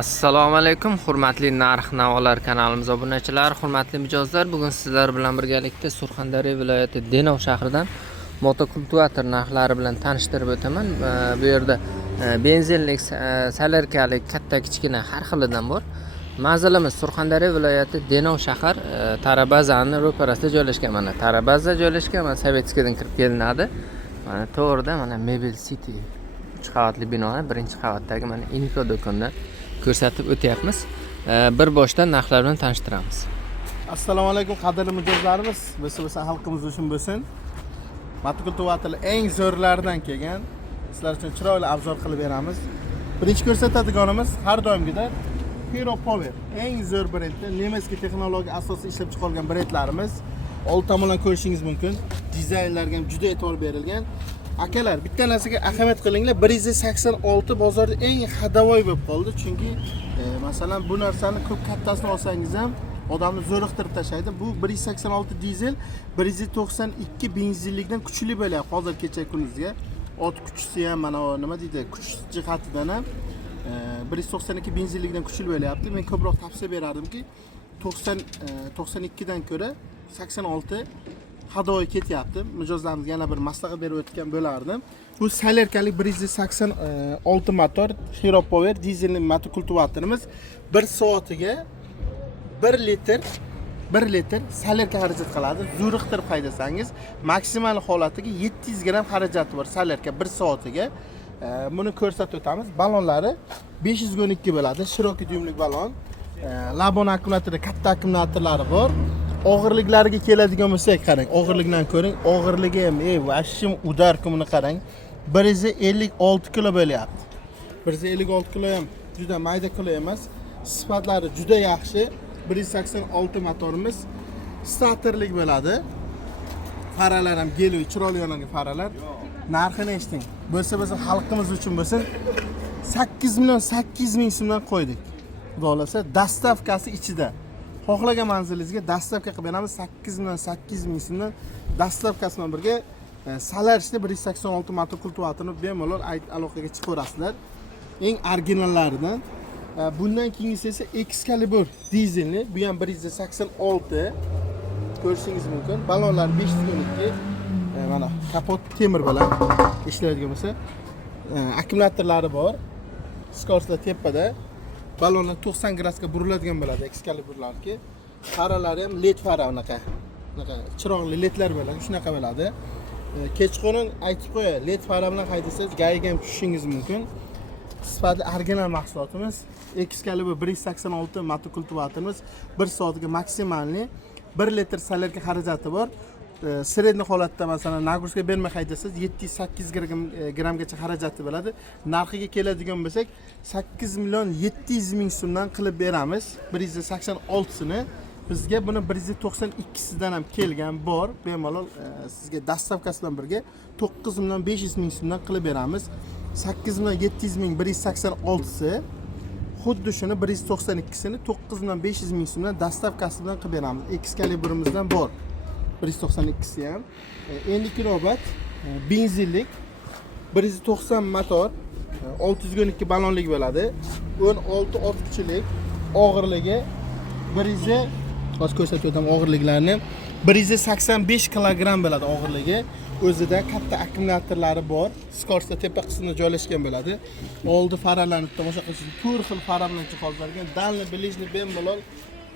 Assalomu alaykum, hurmatli narx navolar kanalimiz obunachilari, hurmatli mijozlar. Bugun sizlar bilan birgalikda Surxondaryo viloyati Denov shahridan motokultivator narxlari bilan tanishtirib o'taman. Bu yerda benzinlik, salerkalik, katta kichkina har xilidan bor. Manzilimiz Surxondaryo viloyati Denov shahar, Tarabazani ro'parasida joylashgan. Mana Tarabaza joylashgan, mana Sovetskiydan kirib kelinadi. Mana to'g'rida mana Mebel City 3 qavatli binoni 1-qavatdagi mana Iniko do'konda ko'rsatib o'tyapmiz. Bir boshdan narxlar bilan tanishtiramiz. Assalomu alaykum qadrli mijozlarimiz, bo'lsa xalqimiz uchun bo'lsin. Motokultivatorlar eng zo'rlaridan kelgan. Sizlar uchun chiroyli obzor qilib beramiz. Birinchi ko'rsatadiganimiz har doimgidek Hero Power. Eng zo'r brendda nemeskiy texnologiya asosida ishlab chiqarilgan brendlarimiz. Old tomondan ko'rishingiz mumkin. Dizaynlarga ham juda e'tibor berilgan. Akalar, bitta narsaga ahamiyat qilinglar. 186 bozorda eng hadavoy bo'lib qoldi. Chunki masalan bu narsani ko'p kattasini olsangiz ham odamni zo'riqtirib tashlaydi. Bu 186 dizel, 192 benzinlikdan kuchli bo'lyapti hozir kecha kunduzga. Ot kuchisi ham mana nima deydi, kuch jihatidan ham 192 benzinlikdan kuchli bo'lyapti. Men ko'proq tavsiya berardimki 92 dan ko'ra 86 hadoy ketyapti. Mijozlarimizga yana bir maslahat berib o'tgan bo'lardim. Bu salerkalik 186 motor Hero Power dizelli motokultivatorimiz 1 soatiga 1 litr salerka xarajat qiladi. Zo'riqtirib haydasangiz maksimal holatiga 700 gram xarajati bor salerka 1 soatiga. Buni ko'rsatib o'tamiz. Balonlari 512 bo'ladi. Shiroki dyumlik balon. Labon akkumulyatori, katta akkumulyatorlari bor. Og'irliklariga keladigan bo'lsak, qarang, og'irlikdan ko'ring. Og'irligi ham, vashim udar kumini qarang. 156 kilo bo'lyapti. 156 kilo ham juda mayda kilo emas. Sifatlari juda yaxshi. 186 motorimiz starterlik bo'ladi. Faralar ham geloy, chiroyli yonadigan faralar. Narxini eshiting. Bo'lsa xalqimiz uchun bo'lsin 8 million 800 ming so'mdan qo'ydik. Xudo xolasa, dastavkasi ichida. Xohlagan manzilingizga dastavka qilib beramiz. 8 million 800 ming so'mdan dastavkasi bilan birga Salarishda 186 motokultivatorni bemalol aloqaga chiqarasizlar. Eng originallaridan. Bundan keyingisi esa Excalibur dizelli, bu ham 186. Ko'rishingiz mumkin. Balonlar 512. Mana kapot temir bilan ishlaydigan bo'lsa, akkumulyatorlari bor. Skorsda tepada. Balonlar 90 gradusga buriladigan bo'ladi Excaliburlarki. Faralari ham LED fara unaqa chiroqli ledlar bo'ladi, shunaqa bo'ladi. Kechqurun aytib qo'yay, LED fara bilan haydasangiz gayiga ham tushishingiz mumkin. Sifatli original mahsulotimiz Excalibur 186 motokultivatorimiz 1 soatiga maksimalni 1 litr salerka xarajati bor. Sredniy holatda masalan nagruska bermay haydasangiz 7-8 gramgacha xarajati bo'ladi. Narxiga keladigan bo'lsak 8 million 700 ming so'mdan qilib beramiz. 186sini bizga buni 192sidan ham kelgan bor. Bemalol sizga dastavkasi bilan birga 9 million 500 ming so'mdan qilib beramiz. 8 million 700 ming 186si, xuddi shuni 192sini 9 million 500 ming so'mdan dastavkasi bilan qilib beramiz. Excalibur'imizdan bor. 192si ham. Endi navbat benzinlik 190 motor 612 balonlik bo'ladi. 16 ot kuchilik, og'irligi 100 ko'rsatib o'taman og'irliklarini. 185 kilogramm bo'ladi og'irligi. O'zida katta akkumulyatorlari bor. Skorsda tepa qismida joylashgan bo'ladi. Oldi faralarni tomosha qilish uchun tur xil fara bilan jihozlangan, dalni bilishni bemalol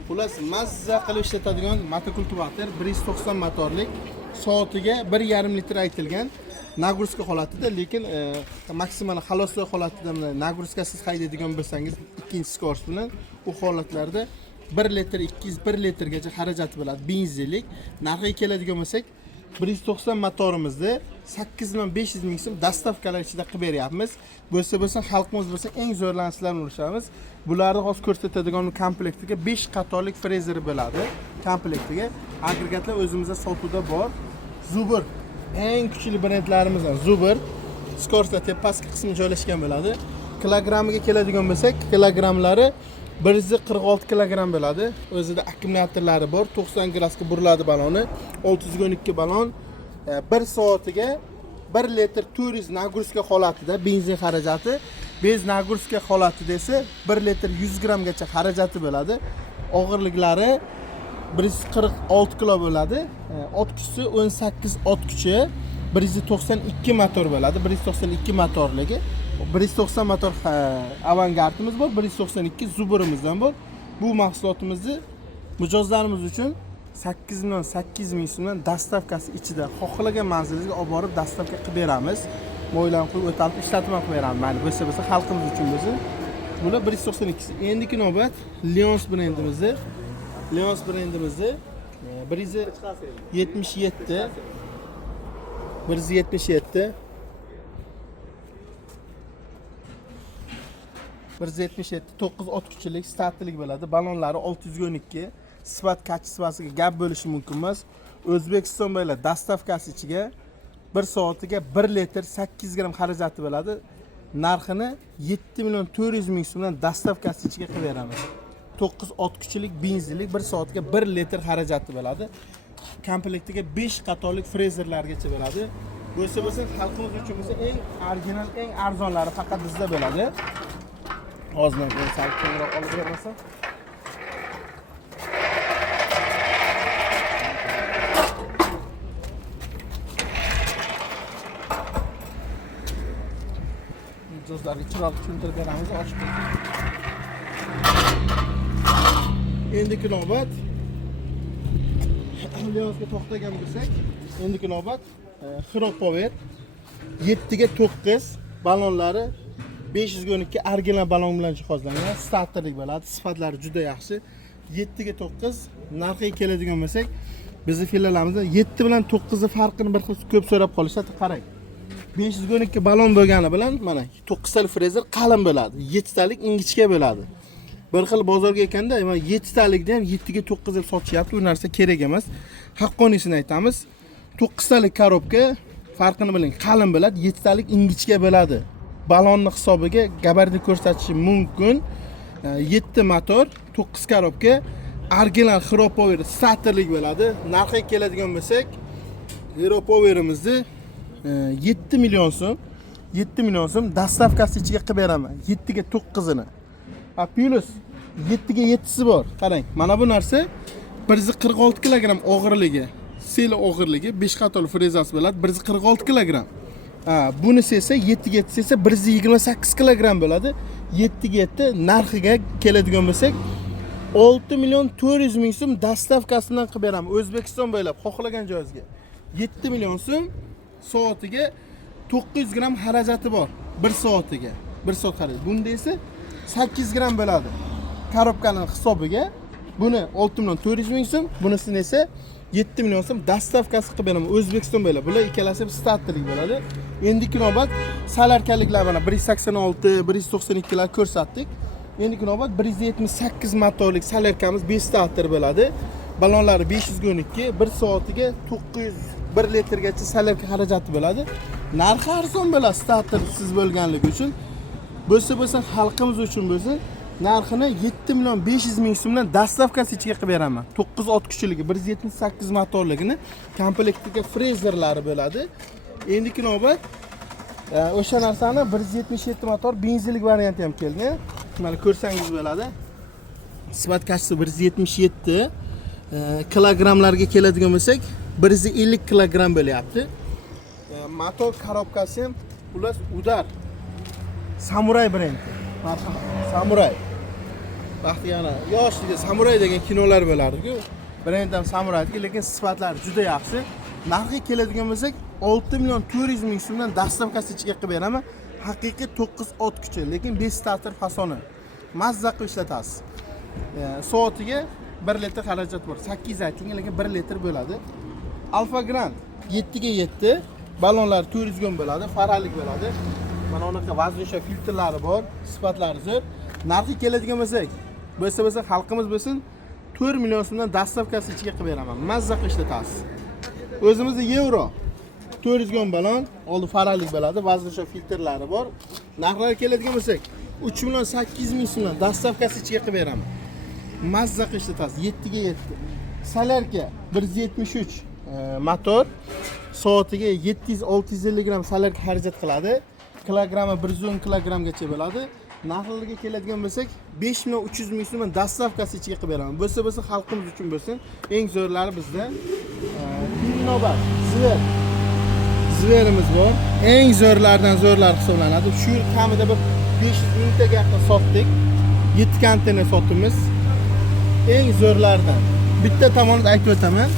xullas mazza qilib ishlatadigan motokultivator 190 motorlik, soatiga 1,5 litr aytilgan. Nagruska holatida, lekin maksimal xalosli holatida nagruskasiz haydaydigan bo'lsangiz, ikkinchi skors bilan u holatlarda 1 litr 201 litrgacha xarajati bo'ladi benzinlik. Narxiga keladigan bo'lsak 190 motorimizni 8 million 500 ming so'm dastavkalar ichida qilib beryapmiz. Bo'lsa xalqimiz bo'lsa eng zo'rlanishlarini urishamiz. Bularni hozir ko'rsatadigan komplektiga 5 qatorlik frezeri bo'ladi. Komplektiga agregatlar o'zimizda sotuvda bor. Zubir eng kuchli brendlarimizdan Zubir. Skorsda pastki qismi joylashgan bo'ladi. Kilogrammiga keladigan bo'lsak, kilogramlari 146 kilogramm bo'ladi. O'zida akkumulyatorlari bor. 90 gradusga buriladi baloni. 612 balon 1 soatiga 1 litr 400 nagruska holatida benzin xarajati, bez nagruska holati desa 1 litr 100 grammgacha xarajati bo'ladi. Og'irliklari 146 kilo bo'ladi. Ot kuchisi 18 ot kuchi, 192 motor bo'ladi. 192 motorligi. 190 motor avangardimiz bor, 192 zuburimizdan bor. Bu mahsulotimizni mijozlarimiz uchun 8 ming so'mdan dastavkasi ichida xohlagan manzilingizga olib borib dastavka qilib beramiz. Mo'ylan qilib o'talib ishlatma qilib beramiz. Mayli, bo'lsa xalqimiz uchun bo'lsin. Bular 192. Endiki navbat Lions brendimizni 177 9 ot kuchlik startlik bo'ladi. Balonlari 612. Sifat kачествосiga gap bo'lishi mumkin emas. O'zbekiston bo'ylab dastavkasi ichiga 1 soatiga 1 litr 8 gram xarajati bo'ladi. Narxini 7 million 400 ming so'mdan dastavkasi ichiga qilib beramiz. 9 ot kuchlik benzinlik 1 soatga 1 litr xarajati bo'ladi. Komplektiga 5 qatorlik frezerlargacha bo'ladi. Bo'lsa xalqimiz uchun bo'lsa eng original, eng arzonlari faqat bizda bo'ladi. Hozirdan keyin sal kengroq olib bermasa. Mijozlarga chiroq tushuntirib beramiz, ochib qo'ying. Endiki navbat Lionsga to'xtagan bo'lsak, endiki navbat Hero Power 7 ga 9 balonlari 512 original balon bilan jihozlangan, starterlik bo'ladi, sifatlari juda yaxshi. 7 ga 9 narxiga keladigan bo'lsak, bizning filalarimizda 7 bilan 9 ning farqini bir xil ko'p so'rab qolishadi. Qarang. 512 balon bo'lgani bilan mana 9 talik frezer qalin bo'ladi, 7 talik ingichka bo'ladi. Bir xil bozorga ekanda, mana 7 talikda ham 7 ga 9 deb sotishyapti, u narsa kerak emas. Haqqoniyatini aytamiz. 9 talik korobka farqini biling, qalin bo'ladi, 7 talik ingichka bo'ladi. Balonni hisobiga gabaritni ko'rsatishi mumkin. 7 motor, 9 korobka, original Hero Power starterlik bo'ladi. Narxiga keladigan bo'lsak, Hero Power'imizni 7 million so'm dastavkasi ichiga qilib beraman. 7 ga 9 ni. Plus 7 ga 7si bor. Qarang, mana bu narsa 146 kilogramm og'irligi, seli og'irligi 5 qatorli frezasi bo'ladi, 146 kilogramm. Bunisi esa 7 ga 7 esa 128 kilogramm bo'ladi. 7 ga 7 narxiga keladigan bo'lsak 6 million 400 ming so'm dastavkasidan qilib beraman. O'zbekiston bo'ylab xohlagan joyingizga. 7 million so'm soatiga 900 gram xarajati bor. 1 soatiga. 1 soat xarajat. Bunda esa 8 gram bo'ladi. Korobkaning hisobiga buni 6 million 400 ming so'm, bunisini esa 7 million so'm dastavkasi qilib beraman. O'zbekiston bo'ylab. Bular ikkalasi starterlik bo'ladi. Endiki navbat salarkaliklar mana 186, 192 lar ko'rsatdik. Endiki navbat 178 motorlik salarkamiz 5 starter bo'ladi. Balonlari 512, 1 soatiga 901 litrgacha salarka xarajati bo'ladi. Narxi arzon bo'ladi startersiz bo'lganligi uchun. Bo'lsa xalqimiz uchun bo'lsa, narxini 7 million 500 ming so'mdan dastavkasi ichiga qilib beraman. 9 ot kuchligi, 178 motorligini, komplektiga frezerlari bo'ladi. Endiki navbat o'sha narsani 177 motor benzinlik varianti ham kelgan. Mana ko'rsangiz bo'ladi. Sifat kachествоsi 177 kilogrammlarga keladigan bo'lsak, 150 kilogramm bo'lyapti. Motor korobkasi ham ular Udar Samuray brendi. Samuray. Vaqti yana yoshligida Samuray degan kinolar bo'lardi-ku. Brend ham Samuraydiki, lekin sifatlari juda yaxshi. Narxiga keladigan bo'lsak, 6 million 400 ming so'mdan dastavkasi ichiga qilib beraman. Haqiqiy 9 ot kuchi, lekin 5 starter fasoni. Mazza qilib ishlatasiz. Soatiga 1 litr xarajat bor. 8 aytgan, lekin 1 litr bo'ladi. Alfa Grand 7 ga 7 balonlar 400 gram bo'ladi, faralik bo'ladi. Mana unaqa vazncha filtrlari bor, sifatlari zo'r. Narxi keladigan bo'lsak, bo'lsa xalqimiz bo'lsin, 4 million so'mdan dastavkasi ichiga qilib beraman. Mazza qilib ishlatasiz. O'zimizda yevro 400 gram balon, oldi faralik bo'ladi, vazncha filtrlari bor. Narxlari keladigan bo'lsak, 3 million 800 ming so'mdan dastavkasi ichiga qilib beraman. Mazza qilib ishlatasiz. 7 ga 7. Salarka 173 motor soatiga 700-650 gram solarka xarajat qiladi. Kilogrammi 110 kilogrammgacha bo'ladi. Narxlariga keladigan bo'lsak, 5 million 300 ming so'm dastavkasi ichiga qilib beraman. Bo'lsa xalqimiz uchun bo'lsin. Eng zo'rlari bizda. Navbat, zver. Zverimiz bor. Eng zo'rlardan zo'rlar hisoblanadi. Shu kamida bir 500 mingtaga yaqin sotdik. 7 konteyner sotimiz. Eng zo'rlardan. Bitta tomonida aytib o'taman.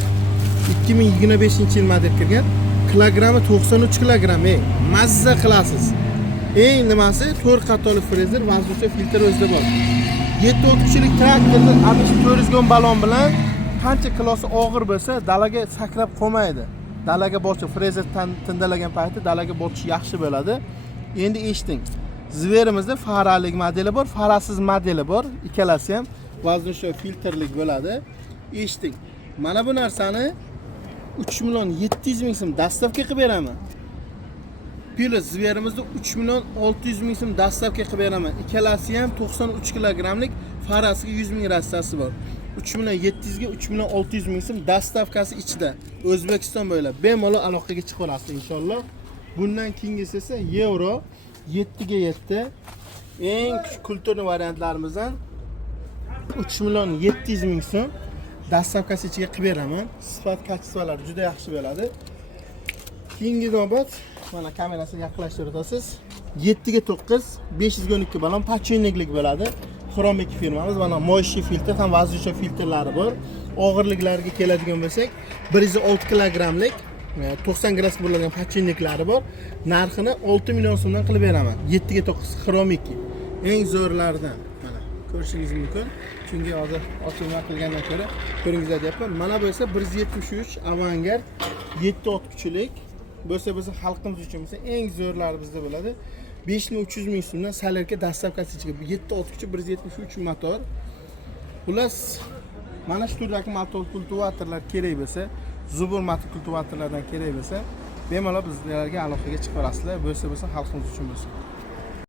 2025-yil model kirgan. Kilogrammi 93 kilogramm. Mazza qilasiz. Eng nimasi 4 qatorli frezer, vazircha filtr o'zida bor. 7 kuchlik traktorni 400 gon balon bilan qancha kilosi og'ir bo'lsa, dalaga sakrab qolmaydi. Dalaga borchi frezer tindalagan payti dalaga borchi yaxshi bo'ladi. Endi eshiting. Zverimizda faralik modeli bor, farasiz modeli bor. Ikkalasi ham vazircha filtrlik bo'ladi. Eshiting. Mana bu narsani 3 million 700 ming so'm dastavka qilib beraman. Plus zverimizda 3 million 600 ming so'm dastavka qilib beraman. Ikkalasi ham 93 kilogrammlik farasiga 100 ming rassasi bor. 3 million 700 ga 3 million 600 ming so'm dastavkasi ichida. O'zbekiston bo'ylab bemalol aloqaga chiqib olasiz inshaalloh. Bundan keyingisi esa yevro 7 ga 7 eng kulturli variantlarimizdan 3 million 700 ming so'm dastavkasi ichiga qilib beraman. Sifat kачестволari juda yaxshi bo'ladi. Keyingi navbat mana kamerasiga yaqinlashtirib o'tasiz. 7 ga 9 512 balon pachonniklik bo'ladi. Xromik firmamiz mana moyshi filtr ham vazircha filtrlari bor. Og'irliklariga keladigan bo'lsak, 106 kilogrammlik 90 gradus bo'lgan pachonniklari bor. Narxini 6 million so'mdan qilib beraman. 7 ga 9 xromik. Eng zo'rlaridan. Mana ko'rishingiz mumkin. Chunki hozir ochilma qilgandan ko'ra ko'ringizlar deyapman. Mana bu esa 173 Avangard 7 ot kuchlik. Bo'lsa xalqimiz uchun bo'lsa eng zo'rlari bizda bo'ladi. 5300 ming so'mdan salarka dastavkasi ichiga 7 ot kuchi 173 motor. Xullas mana shu turdagi motor kultivatorlar kerak bo'lsa, Zubur motor kultivatorlardan kerak bo'lsa, bemalol bizlarga aloqaga chiqib olasizlar. Bo'lsa xalqimiz uchun bo'lsin.